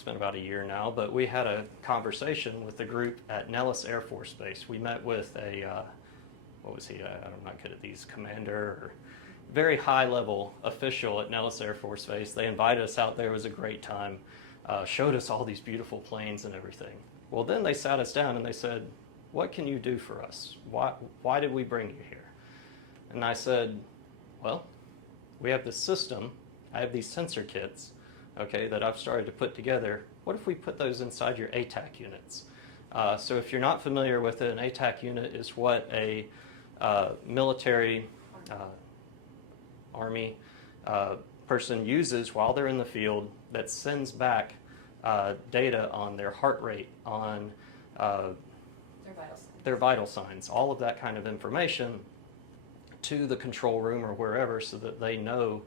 it's been about a year now, but we had a conversation with the group at Nellis Air Force Base. We met with a, what was he, I'm not good at these, commander or very high level official at Nellis Air Force Base. They invited us out there. It was a great time. Showed us all these beautiful planes and everything. Well, then they sat us down and they said, what can you do for us? Why did we bring you here? And I said, well, we have this system. I have these sensor kits, okay, that I've started to put together. What if we put those inside your ATAC units? So if you're not familiar with it, an ATAC unit is what a military Army person uses while they're in the field that sends back data on their heart rate, on their vital signs, all of that kind of information to the control room or wherever so that they know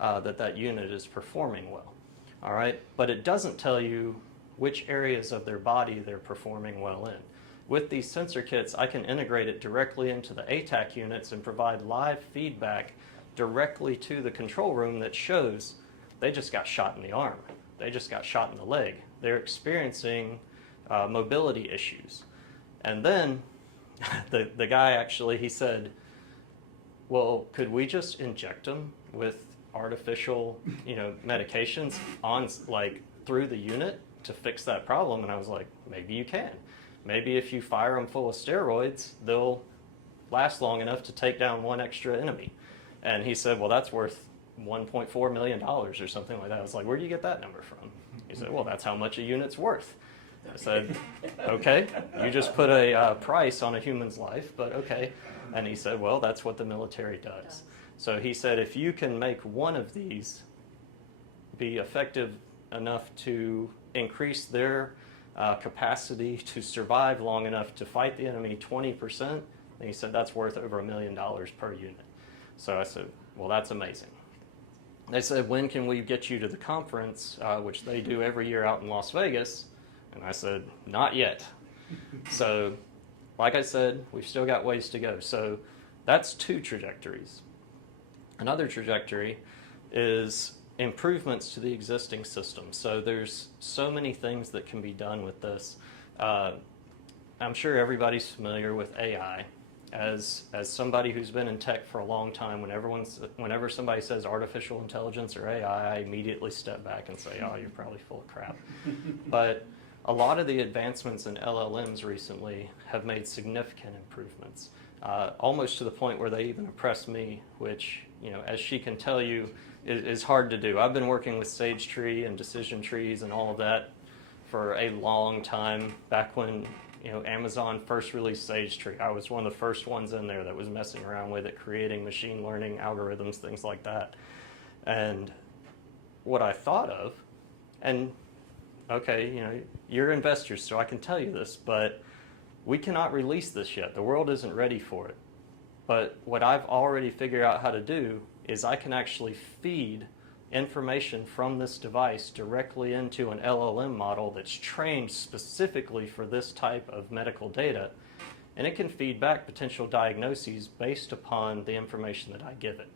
that unit is performing well. All right, but it doesn't tell you which areas of their body they're performing well in. With these sensor kits, I can integrate it directly into the ATAC units and provide live feedback directly to the control room that shows they just got shot in the arm, they just got shot in the leg, they're experiencing mobility issues. And then the guy actually, he said, well, could we just inject them with artificial, medications on through the unit to fix that problem? And I was like, maybe you can. Maybe if you fire them full of steroids, they'll last long enough to take down one extra enemy. And he said, well, that's worth $1.4 million or something like that. I was like, where do you get that number from? He said, well, that's how much a unit's worth. I said, okay, you just put a price on a human's life, but okay. And he said, well, that's what the military does. So he said, if you can make one of these be effective enough to increase their capacity to survive long enough to fight the enemy 20%, then he said that's worth over $1 million per unit. So I said, well, that's amazing. They said, when can we get you to the conference, which they do every year out in Las Vegas? And I said, not yet. So like I said, we've still got ways to go. So that's two trajectories. Another trajectory is improvements to the existing system. So there's so many things that can be done with this. I'm sure everybody's familiar with AI. As somebody who's been in tech for a long time, whenever somebody says artificial intelligence or AI, I immediately step back and say, oh, you're probably full of crap. But a lot of the advancements in LLMs recently have made significant improvements, almost to the point where they even impress me, which, as she can tell you, is hard to do. I've been working with sage tree and decision trees and all of that for a long time. Back when Amazon first released Sage Tree, I was one of the first ones in there that was messing around with it, creating machine learning algorithms, things like that. And what I thought of, and okay, you're investors, so I can tell you this, but we cannot release this yet. The world isn't ready for it. But what I've already figured out how to do is I can actually feed information from this device directly into an LLM model that's trained specifically for this type of medical data, and it can feed back potential diagnoses based upon the information that I give it.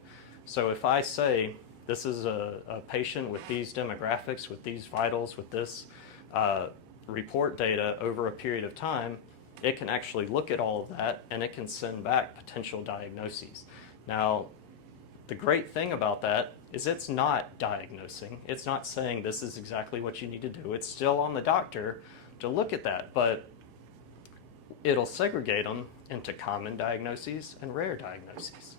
So if I say, this is a patient with these demographics, with these vitals, with this report data over a period of time, it can actually look at all of that and it can send back potential diagnoses. Now, the great thing about that is it's not diagnosing. It's not saying this is exactly what you need to do. It's still on the doctor to look at that, but it'll segregate them into common diagnoses and rare diagnoses.